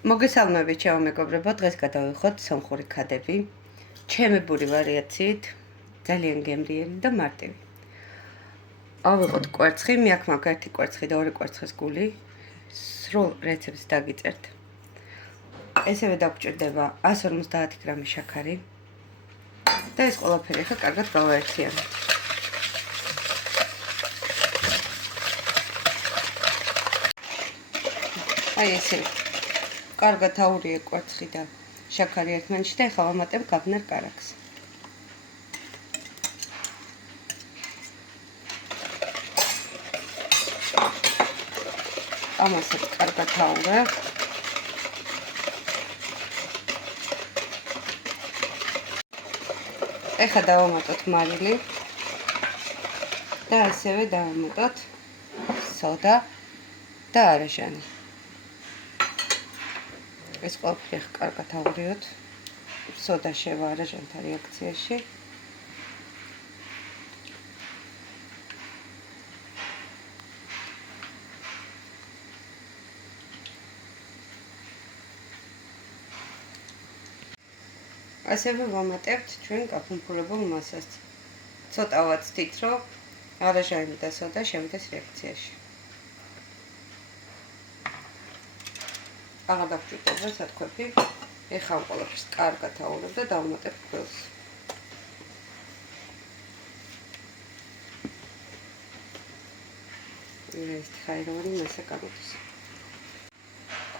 მოგესალმებით ჩემო მეგობრებო, დღეს გადავიხოთ სომხური ქადები, ჩემებური ვარიაციით, ძალიან გემრიელი და მარტივი. ავიღოთ კვერცხი, მე აქ მაქვს ერთი კვერცხი და ორი კვერცხის გული, სრულ რეცეპტს დაგიწერთ. ესევე დაგჭირდება 150 გრამი შაქარი და ეს ყველაფერი ხა კარგად გავაერთიანებთ. აი ესე. კარგად აურია კვერცხი და შაქარი ერთმანეთში და ეხლა ვამატებ გაბნარ კარაქს. ამასაც კარგად აურე. ეხლა დავამატოთ მარილი და ასევე დავამატოთ სოდა და არაჟანი. ეს ყველაფერი კარგად აურიოთ. სოდა შევა არაჟანთან რეაქციაში. ასევე ვამატებთ ჩვენ გაფუმფურებულ მასას. ცოტა ვაცდით, რომ არაჟანი და სოდა შევიდეს რეაქციაში. აღარ დაგჭირდება სათქვები. ეხლა ამ ყველაფერს კარგად აურებ და დავამატებ ქვილს. ეს ხაიროვანი მასა გამოდის.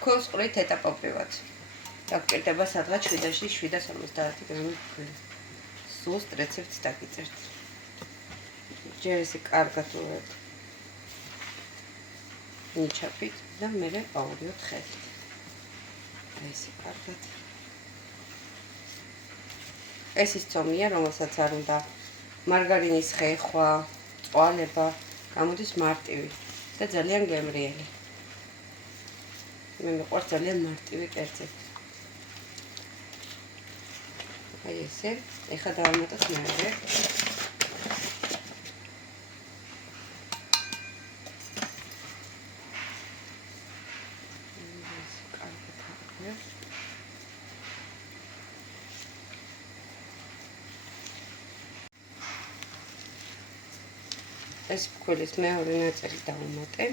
ქვილს ყვრით ეტაპობრივად. დაგჭირდება სადღაც 750 გრამი ქვილი. სუსტ რეცეპტს დაგიწერთ. ჯერ ესე კარგად უვერთ. ნიჩაბით და მერე აურიოთ ხელით. ესე კარგად. ეს ის ცომია, რომელსაც არ უნდა მარგარინის ხეხვა, წვალება, გამოდის მარტივი და ძალიან გემრიელი. მე მიყვარს ძალიან მარტივი კერძები. აი ესე, ეხლა დავამატოთ მერე. ეს ფქვილის მეორე ნაწილი დავუმატე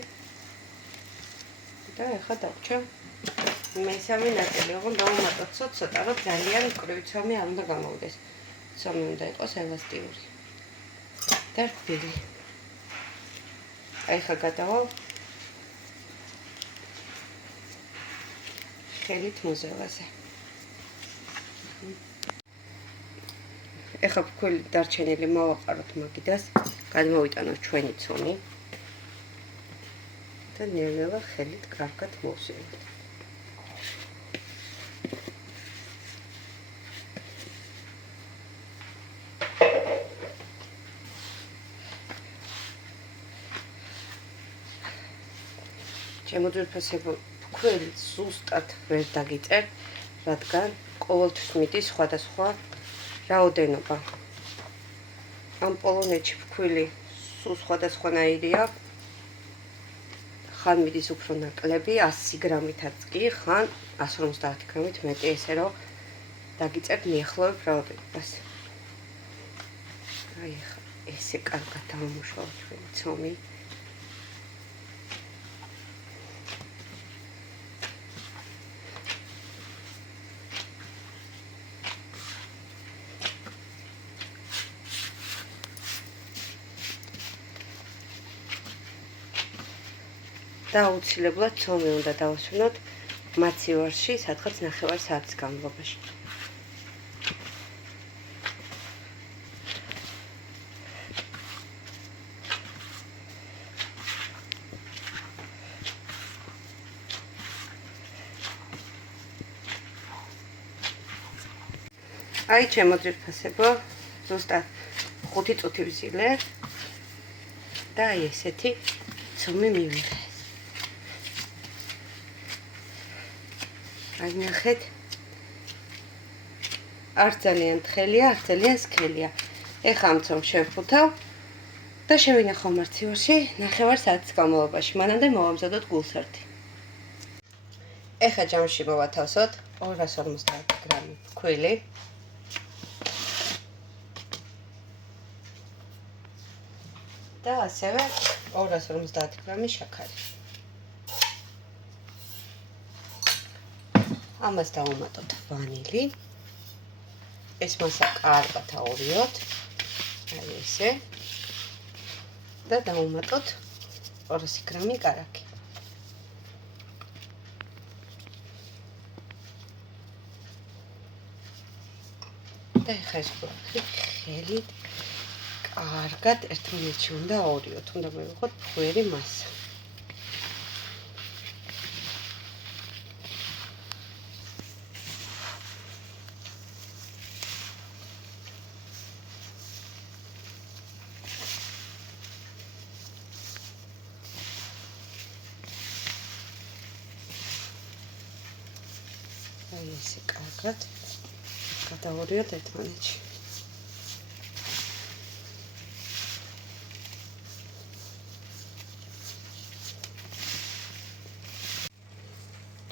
და ეხლა დავჭამ მესამე ნაწილი, ოღონდ დავუმატოთ ცოტა, რომ ძალიან მკვრივი ცომი არ უნდა გამოვიდეს. ცომი უნდა იყოს ელასტიური და რბილი. აი ხა გადავალ ხელით მოზევაზე. ეხლა ფქვილი დარჩენილი მოვაყაროთ მაგიდას, გადმოვიტანოთ ჩვენი ცომი და ნელ-ნელა ხელით კარგად მოვსვამთ. ჩემო ძვირფასებო, ფქვილი ზუსტად ვერ დაგიწერ, რადგან ყოველთვის მიდის სხვადასხვა რაოდენობა. ამ პოლონეთში ფქვილი სულ სხვადასხვანაირია. ხან მიდის უფრო ნაკლები, 100 გრამითაც კი, ხან 150 გრამით მეტი, ესე რომ დაგიწერთ მიახლოებ რაოდენობას. აი ხა ესე კარგად დავამუშავოთ ჩვენი ცომი. და აუცილებლად ცომი უნდა დავასვინოთ მაცივარში, სადღაც 9 საათის განმავლობაში. აი ჩემო ძვირფასებო, ზუსტად 5 წუთი ვზილე და აი ესეთი ცომი მივიღე. აი ნახეთ, არ ძალიან თხელია, არ ძალიან სქელია. ეხლა ამ ცომს შევფუთავ და შევინახავ მარცივარში 9 საათის განმავლობაში. მანამდე მოვამზადოთ გულსართი. ეხა ჯამში მოვათავსოთ 250 გრამი ფქვილი. და ასევე 250 გრამი შაქარი. ამას დავუმატოთ ვანილი. ეს მასა კარგად აორიოთ. აი ესე. და დავუმატოთ 200 გრამი კარაქი. და ეხა ეს ხელით კარგად ერთმანეთში უნდა აორიოთ, უნდა მივიღოთ ფხვიერი მასა. აი ესე კარგად გადავორიოთ ერთმანეთში.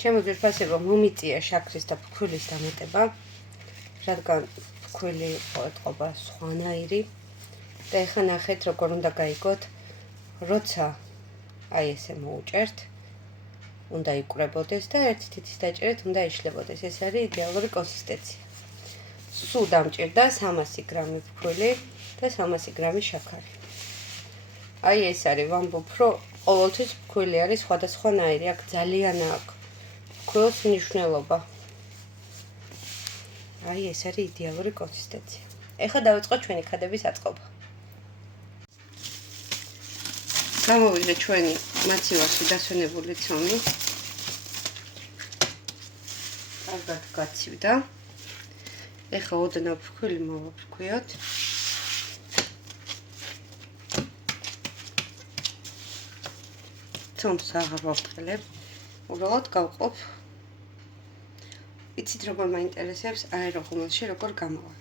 ჩემო ძვირფასებო მომიწია შაქრის და ფქვილის დამატება, რადგან ფქვილი ეთყობა სხვანაირი და ეხლა ნახეთ როგორ უნდა გაიგოთ, როცა აი ესე მოუჭერთ, უნდა იკვრებოდეს და ერთი თითის დაჭერით უნდა იშლებოდეს. ეს არის იდეალური კონსისტენცია. სულ დამჭირდა 300 გრამი ფქვილი და 300 გრამი შაქარი. აი ეს არის ვამბობ, რომ ყოველთვის ფქვილი არის სხვადასხვანაირი, აქ ძალიან აქვს ფქვილს მნიშვნელობა. აი ეს არის იდეალური კონსისტენცია. ეხლა დავიწყოთ ჩვენი ქადების აწყობა. გამოვიდე ჩვენი მაცივარში დასვენებული ცომი. კარგად გაცივდა. ეხლა ოდნავ ფქვილი მოვაფრქვიოთ. ცომს აღარ ვავყელებ. უბრალოდ გავყოფ. იცით როგორ მაინტერესებს აეროღუმელში როგორ გამოვა.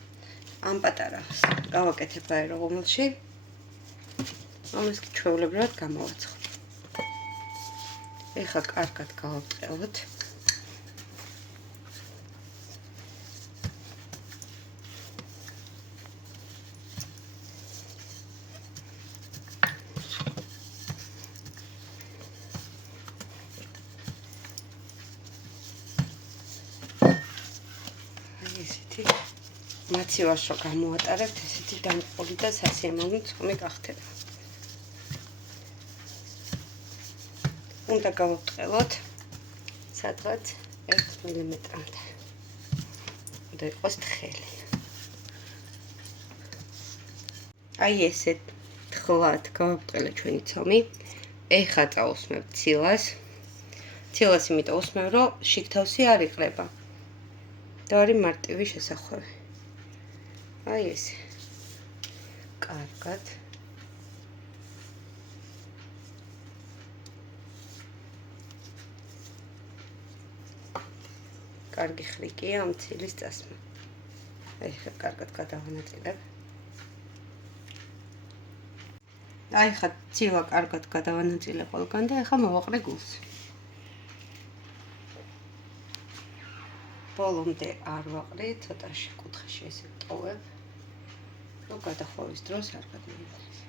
ამ პატარას გავაკეთებ აეროღუმელში. ამას ჩვეულებრივად გამოვაცხობ. ეხლა კარგად გავავტყევოთ. მაცივარს რო გამოვატარებთ, ესეთი დამყოლი და სასიამოვნო ცომი გახდება. უნდა გავავტყელოთ სადღაც 1 მილიმეტრამდე. უნდა იყოს თხელი. აი ესე თხლად გავავტყელე ჩვენი ცომი. ეხლა წავუსმევ ცილას. ცილას იმიტომ უსმევ, რომ შიგთავსი არ იყლება. და არის მარტივი შესახვევი. აი ესე. კარგად. კარგი ხრიკია ამ ცილის წასმა. აი ხა კარგად გადავანაწილებ. აი ხა ცილა კარგად გადავანაწილებ ყველგან და ეხლა მოვაყრე გულს. ბოლომდე არ ვაყრე, ცოტაში კუთხეში ესე ვტოვებ, რომ გადახვევის დროს არ გადმოივალოს.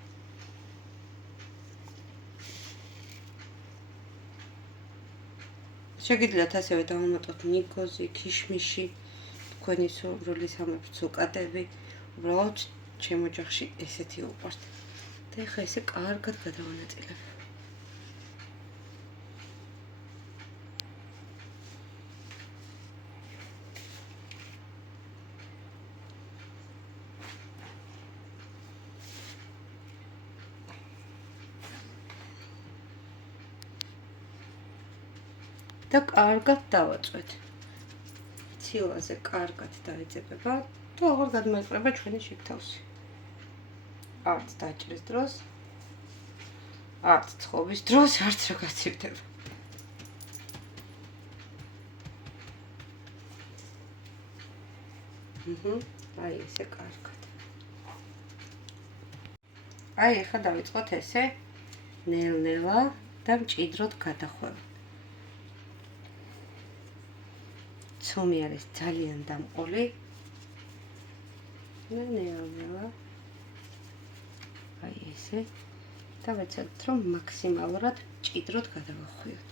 შეგიძლიათ ასევე დავუმატოთ ნიკოზი, ქიშმიში, თქვენი სურვილის ამებს უკატები, უბრალოდ ჩემ ოჯახში ესეთი უყვართ. და ეხლა ესე კარგად გადავანაწილებ. და კარგად დავაწვეთ. ცილაზე კარგად დაეძებება და აღარ გადმოიყრება ჩვენი შიგთავსი. არც დაჭრის დროს, არც ცხობის დროს, არც რა გაცივდება. აი ესე კარგად. აი ეხლა დავიწყოთ ესე ნელ-ნელა და მჭიდროდ გადახვევა. ცომი არის ძალიან დამყოლი. ნელა. აი ესე. და ვეცადოთ რომ მაქსიმალურად ჭიდროდ გადავახვიოთ.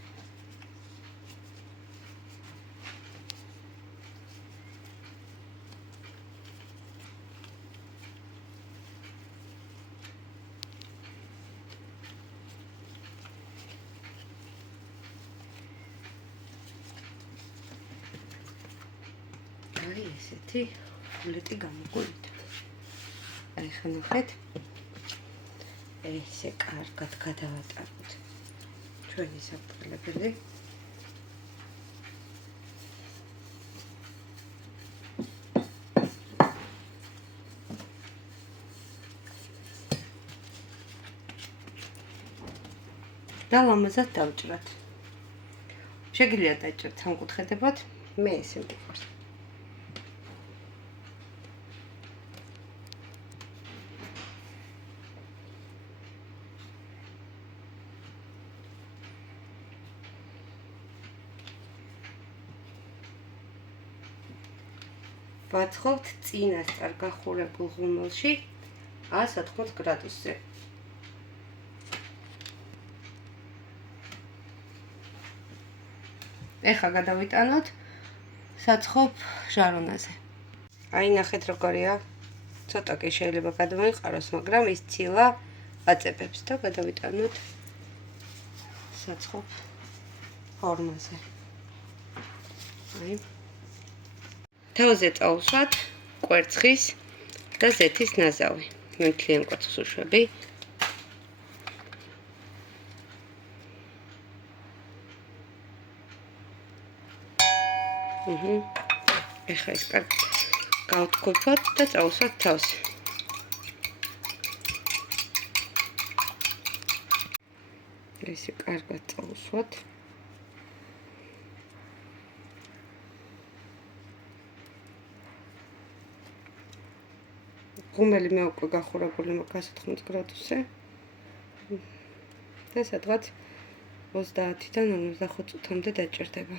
აი ესეთი ულეტი გამოგვივიდა. აი ხა ნახეთ. ესე კარგად გადავატაროთ ჩვენი საფრთხელებელი. და ლამაზად დავჭრათ. შეგიძლიათ დაჭრათ სამკუთხედებად, მე ესე მიყავს. ვაწყობთ წინასწარ გახურებულ ღუმელში 180 გრადუსზე. ეხლა გადავიტანოთ საცხობ ჟარონაზე. აი ნახეთ როგორია. ცოტა კი შეიძლება გადმოიყაროს, მაგრამ ის ცილა აწებებს და გადავიტანოთ საცხობ ფორმაზე. აი თავზე წავუსვათ კვერცხის და ზეთის ნაზავი. მთლიან კვერცხს უშვები. ეხლა ეს კარგად გავთქვიფოთ და წავუსვათ თავზე. ესე კარგად წავუსვათ. ღუმელი მე უკვე გახურებული მაქვს 180 გრადუსზე. და სადღაც 30-დან 45 წუთამდე დაჭერდება.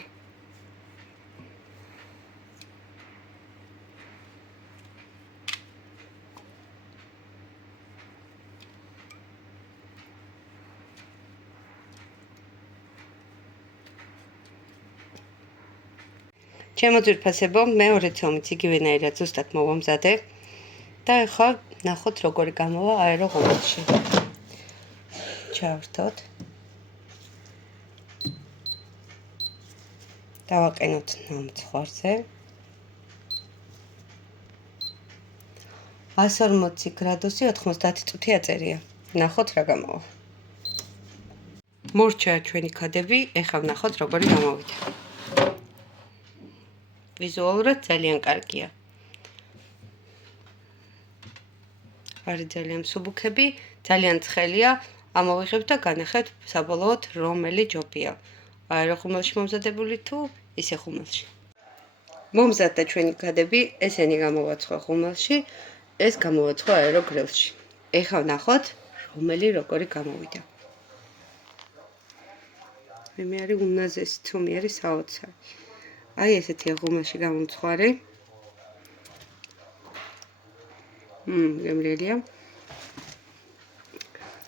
ჩემო ძვირფასებო, მეორე ცომიც იგივენაირად ზუსტად მოვამზადე და ახლა ნახოთ როგორი გამოვა აერო ღუმელში. ჩავრთოთ. დავაყენოთ ნამცხვარზე. 140 გრადუსი 90 წუთი აწერია. ნახოთ რა გამოვა. მორჩა ჩვენი ქადები, ეხლა ვნახოთ როგორი გამოვიდა. ვიზუალურად ძალიან კარგია. არის ძალიან მსუბუქები, ძალიან ცხელია. ამოვიღებთ და განახეთ საბოლოოდ რომელი ჯობია. აერო ღუმელში მომზადებული თუ ისე ღუმელში. მომზადდა ჩვენი ქადები, ესენი გამოვაცხვა ღუმელში, ეს გამოვაცხვა აერო გრილში. ეხლა ვნახოთ რომელი როგორი გამოვიდა. მე არის უნაზესი ცომი არის საოცარი. აი ესეთი ღუმელში გამომცხვარი. გემრიელია.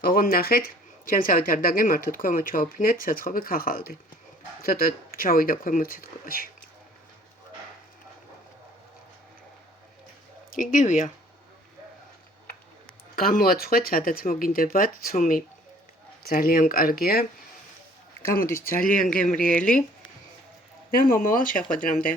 ოღონდ ნახეთ, ჩემსავით არ დაგემართოთ, ქვემოთ ჩაუფინეთ საცხობი ქაღალდი. ცოტა ჩავიდა ქვემოთ სიტყვაში. იგივეა. გამოაცხვეთ, სადაც მოგინდებათ, ცომი ძალიან კარგია. გამოდის ძალიან გემრიელი და მომავალ შეხვედრამდე.